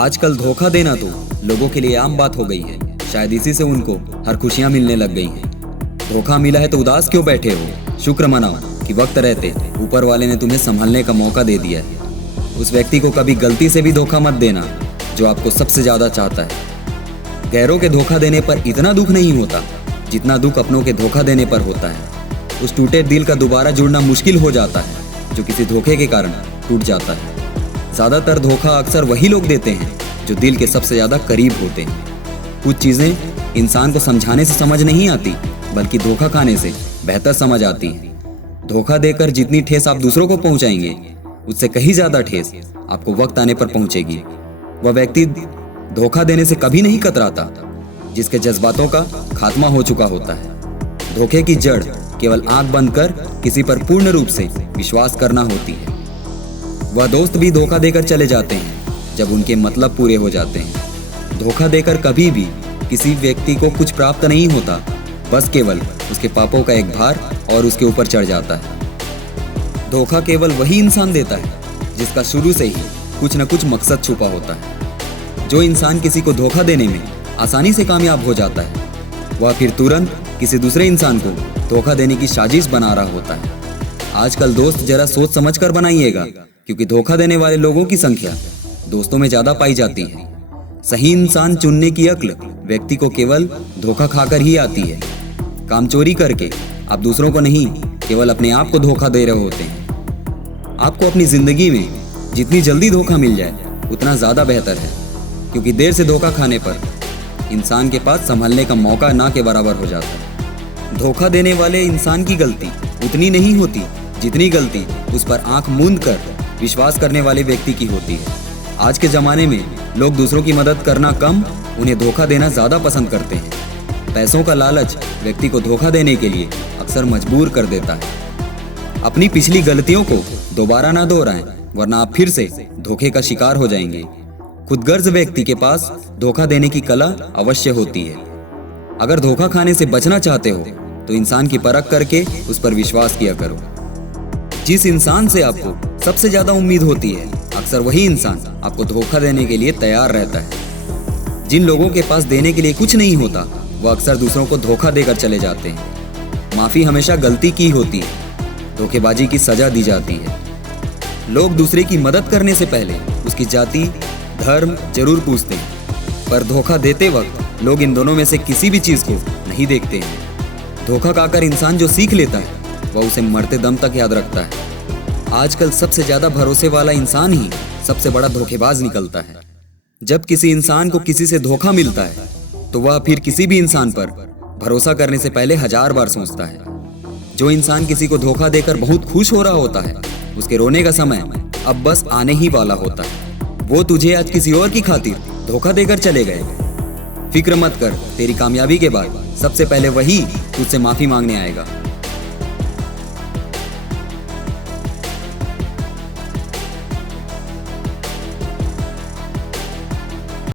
आजकल धोखा देना तो लोगों के लिए आम बात हो गई है। शायद इसी से उनको हर खुशियां मिलने लग गई हैं। धोखा मिला है तो उदास क्यों बैठे हो? शुक्र मनाओ कि वक्त रहते ऊपर वाले ने तुम्हें संभलने का मौका दे दिया है। उस व्यक्ति को कभी गलती से भी धोखा मत देना जो आपको सबसे ज्यादा चाहता है। गैरों के धोखा देने पर इतना दुख नहीं होता जितना दुख अपनों के धोखा देने पर होता है। उस टूटे दिल का दोबारा जुड़ना मुश्किल हो जाता है जो किसी धोखे के कारण टूट जाता है। ज्यादातर धोखा अक्सर वही लोग देते हैं जो दिल के सबसे ज्यादा करीब होते हैं। कुछ चीजें इंसान को समझाने से समझ नहीं आती बल्कि धोखा खाने से बेहतर समझ आती हैं। धोखा देकर जितनी ठेस आप दूसरों को पहुंचाएंगे उससे कहीं ज्यादा ठेस आपको वक्त आने पर पहुंचेगी। वह व्यक्ति धोखा देने से कभी नहीं कतराता जिसके जज्बातों का खात्मा हो चुका होता है। धोखे की जड़ केवल आंख बंद कर किसी पर पूर्ण रूप से विश्वास करना होती है। वह दोस्त भी धोखा देकर चले जाते हैं जब उनके मतलब पूरे हो जाते हैं। धोखा देकर कभी भी किसी व्यक्ति को कुछ प्राप्त नहीं होता, बस केवल उसके पापों का एक भार और उसके ऊपर चढ़ जाता है। धोखा केवल वही इंसान देता है जिसका शुरू से ही कुछ न कुछ मकसद छुपा होता है। जो इंसान किसी को धोखा देने में आसानी से कामयाब हो जाता है वह फिर तुरंत किसी दूसरे इंसान को धोखा देने की साजिश बना रहा होता है। आजकल दोस्त जरा सोच समझ कर बनाइएगा क्योंकि धोखा देने वाले लोगों की संख्या दोस्तों में ज्यादा पाई जाती है। सही इंसान चुनने की अक्ल व्यक्ति को केवल धोखा खाकर ही आती है। काम चोरी करके आप दूसरों को नहीं केवल अपने आप को धोखा दे रहे होते हैं। आपको अपनी जिंदगी में जितनी जल्दी धोखा मिल जाए उतना ज्यादा बेहतर है क्योंकि देर से धोखा खाने पर इंसान के पास संभलने का मौका ना के बराबर हो जाता है। धोखा देने वाले इंसान की गलती उतनी नहीं होती जितनी गलती उस पर आंख मूंद कर विश्वास करने वाले व्यक्ति की होती है। आज के ज़माने में लोग दूसरों की मदद करना कम, उन्हें धोखा देना ज़्यादा पसंद करते हैं। पैसों का लालच व्यक्ति को धोखा देने के लिए अक्सर मजबूर कर देता है। अपनी पिछली गलतियों को दोबारा ना दोहराएं वरना आप फिर से धोखे का शिकार हो जाएंगे। खुदगर्ज व्यक्ति के पास धोखा देने की कला अवश्य होती है। अगर धोखा खाने से बचना चाहते हो तो इंसान की परख करके उस पर विश्वास किया करो। जिस इंसान से आपको सबसे ज्यादा उम्मीद होती है अक्सर वही इंसान आपको धोखा देने के लिए तैयार रहता है। जिन लोगों के पास देने के लिए कुछ नहीं होता वह अक्सर दूसरों को धोखा देकर चले जाते हैं। माफी हमेशा गलती की होती है, धोखेबाजी की सजा दी जाती है। लोग दूसरे की मदद करने से पहले उसकी जाति धर्म जरूर पूछते हैं, पर धोखा देते वक्त लोग इन दोनों में से किसी भी चीज को नहीं देखते हैं। धोखा खाकर इंसान जो सीख लेता है वह उसे मरते दम तक याद रखता है। आजकल सबसे ज्यादा भरोसे वाला इंसान ही सबसे बड़ा धोखेबाज निकलता है। जब किसी इंसान को किसी से धोखा मिलता है तो वह फिर किसी भी इंसान पर भरोसा करने से पहले 1000 बार सोचता है। जो इंसान किसी को धोखा देकर बहुत खुश हो रहा होता है उसके रोने का समय अब बस आने ही वाला होता है। वो तुझे आज किसी और की खातिर धोखा देकर चले गए। फिक्र मत कर, तेरी कामयाबी के बाद सबसे पहले वही तुझसे माफी मांगने आएगा।